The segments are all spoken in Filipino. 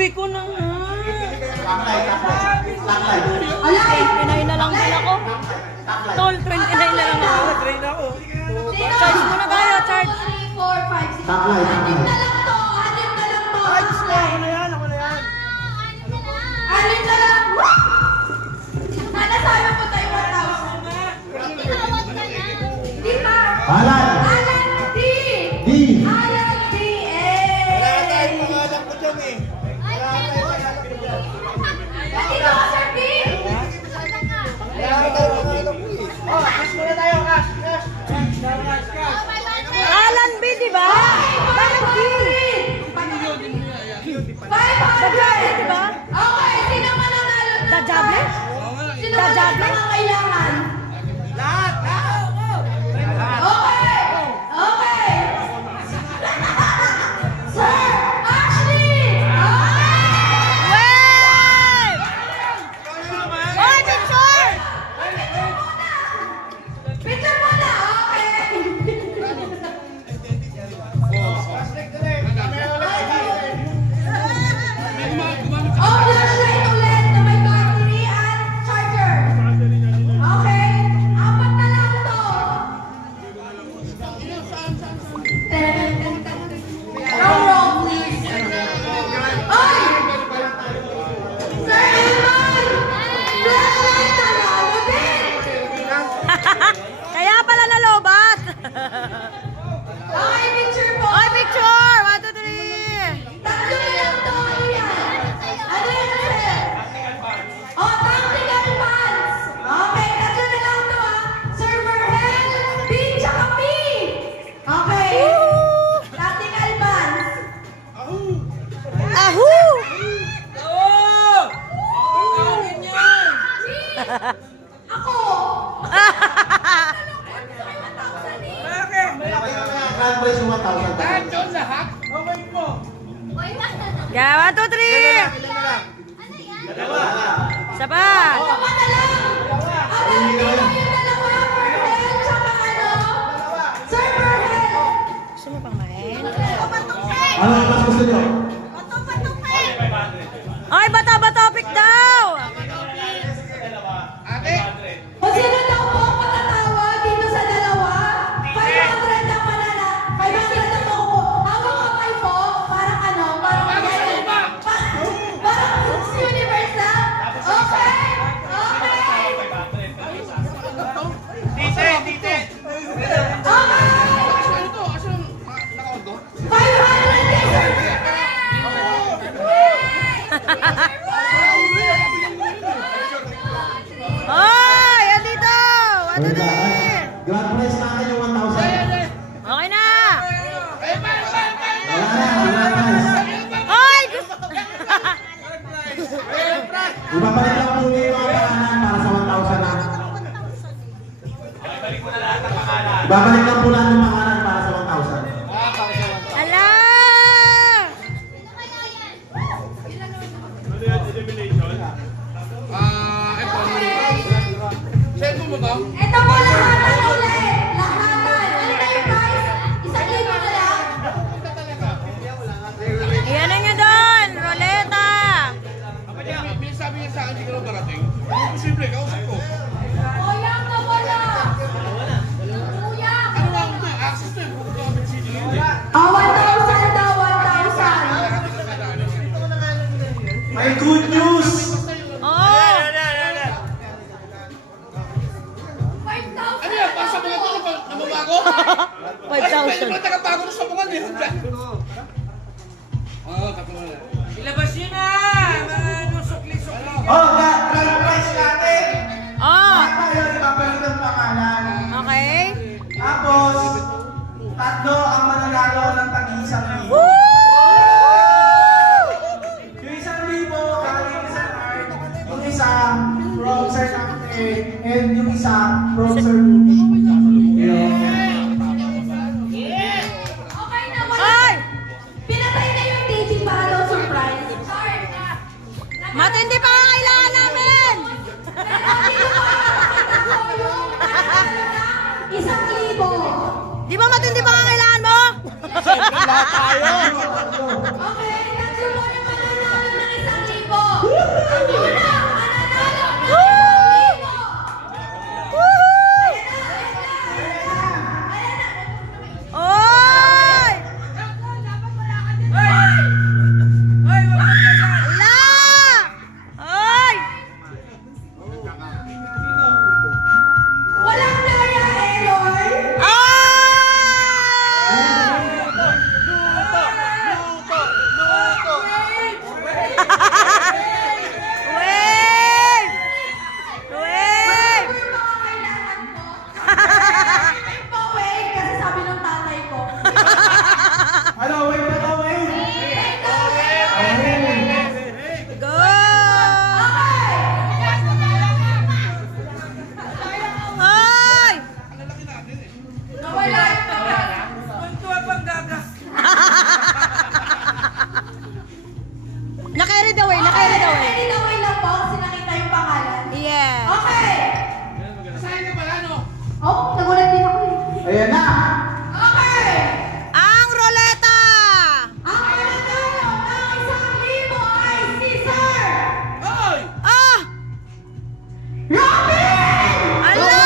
Sabi ko na nga. Alay! 29 na lang din ako. Tol, 29 na lang ako. Train ako. Charge muna tayo, charge. 2, 3, 4, 5, 6. Anim na lang to! Anim na lang to! Ay, gusto ko. Ako na yan. Ako na yan. Anim na lang! Nasabi mo tayo 1,000. Di ba? Alan! Alan D! D! Alan D! Wala tayong pangalan ko dyan eh. Wala tayong pangalan ko dyan. Nandito ka, Sir B! Wala tayong pangalan ko eh. Oh, cash muna tayo. Cash. Cash. Alan B, di ba? Bakit B? 500! Di ba? Okay, sino mananalo na? Dajable? Sino mananalo na kailangan? Lahat. Okay! Okay! Sir Ashley! Okay! Wave! Oy, picture! Picture muna! Okay! Oh, flashlight ulit na may battery at charger. Okay? Apat na lang to. Drum roll, please. Oy! Sir Elman! Flashlight nanalo din! Kaya pala nalobat. Okay, picture po. Oy, picture! 1, 2, 3. Tatlo na lang to. Ano yan? Ano yan, sir? Oh, tactical pants. Okay, tatlo na lang to, ah. Sir Verhel, B, tsaka P. Okay. Tactical pants. Ahoo! Ako. Grand prize yung 1,000. Okay po. Kaya 1, 2, 3. Isa pa. Dalawa na lang. Ano yung dalawa? Verhel, tsaka ano? Sir Verhel. Gusto mo pang main? Ano ang mas gusto nyo? Oy, bata-batopic daw! Ate. Kung sino daw po ang matatawag dito sa dalawa, 500 ang manana. 500 ang po. Hawak kamay po. Parang ano, parang parang Miss Universe na. Okay? Okay? Tite. Okay! Ano to? Asan naka-auto? 500 din, sir. Oy, yan dito! 1, 2, 3. Grand prize natin yung 1,000. Okay na! Wala na, grand prize. Oy! Gusto... Ibabalik lang po niyo yung mga pangalan para sa 1,000 na. Ibabalik lang po lahat ng pangalan para sa 1,000. Ala! Send mo ba? Ito po lahatan ulit. Lahatan. Ano na yung price? 1,000 na lang. Iyan na nyo doon! Roleta! May sabi niya sa akin, hindi ka lang darating. Imposible, kausap ko. Kuyang na wala. Kuyang. Ano lang ito? Access to yung pupunta kami sa CD. 1,000 daw, 1,000. May good news! Oh! 5,000. Ano yan? Para sa mga ito na mabago? Ay, pwede 5,000. pala tagabago na sa mga eh. Katulad na. Ilabas yun na! Sukli-sukli. Oh, grand prize natin! Oh! Tayo, ibabalik ng pangalan. Okay. Tapos, tatlo ang mananalo ng tag-1,000. Woo! Yung 1,000 galing sa card, yung isa from Sir Dante, and yung isa from Sir Ruby. Okay na, wala. Ay! Pinatay na yung TV para daw surprise. Sorry. Matindi pa ang kailangan namin! $1,000. Di ba matindi pa ang kailangan mo? Lahat tayo. Okay, tatlo mo naman nanalo Naka-carried away, naka-carried away. Carried away lang po kasi nakita yung pangalan. Yes. Okay. Oh, nagulat din ako eh. Ayan na. Okay. Ang roleta! Ang mananalo ng 1,000 ay si Sir Ah! Robin! Alay!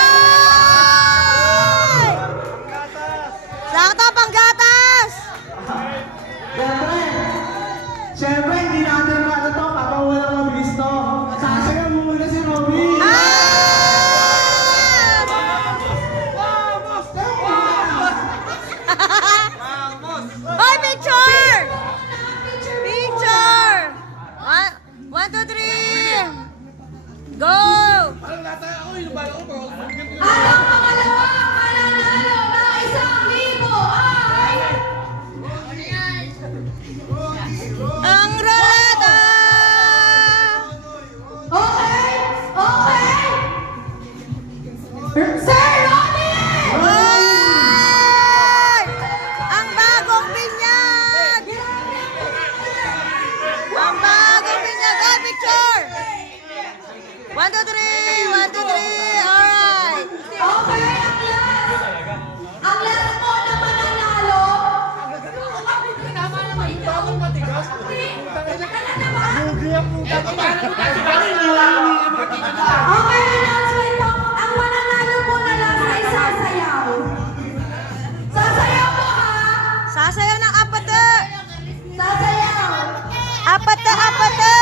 Sakto, panggatas! Siyempre, hindi natin ano to, papawalang mabilis to. Sasayaw mo muna si Robin. Hoy, picture! Picture! One, two, three! Go! At ang pangalawang mananalo ng 1,000 ay... Ang roleta! Okay? Okay? Sir Robin! Hoy! Ang bagong binyag! Ang bagong binyag! Go, picture! One, two, three! One, two, three! Alright! Okay, ang last! Ang last po na mananalo... Okay, announcement po. Ang mananalo po na last ay sasayaw. Sasayaw po ha! Sasayaw ng apate! Sasayaw! Apate, apate!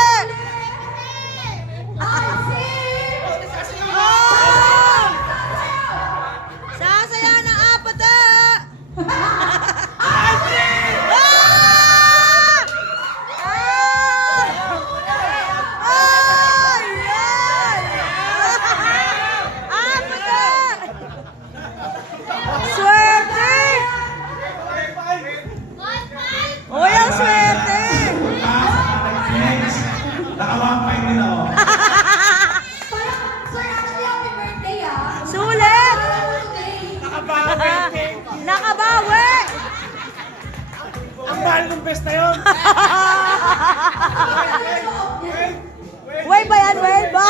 Ay, si... Oh! Sasayaw ng apate! Ah! Ay! Ay! Apate! Swerte! Uy, ang swerte! Next, naka-1.5 din ako. Sir, actually, happy birthday ah! Sulit! Today. Nakabawi! Ang mahal ng best na yun. Way ba yan? Way ba?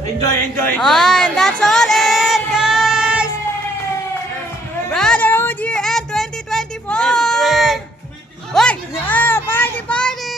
Enjoy, enjoy. And that's all in, guys! Brotherhood Year End 2024! Wait! Party, party!